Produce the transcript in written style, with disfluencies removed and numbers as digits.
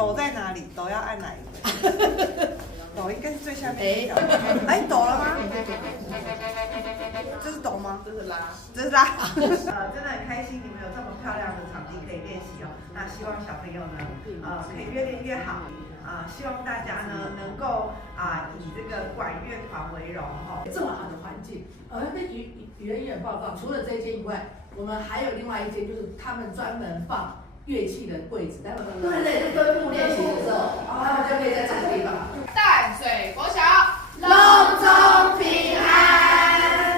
抖在哪里？抖要按哪一个？抖应该是最下面那条。哎，抖了吗？这是抖吗？这是拉。这是拉。真的很开心，你们有这么漂亮的场地可以练习哦。那希望小朋友呢，可以越练越好。希望大家呢能够以这个管乐团为荣哈。这么好的环境，跟语言院报告，除了这一间以外，我们还有另外一间，就是他们专门放乐器的柜子，待会对，就分部练习的时候，他们就可以在这个地方。淡水国小。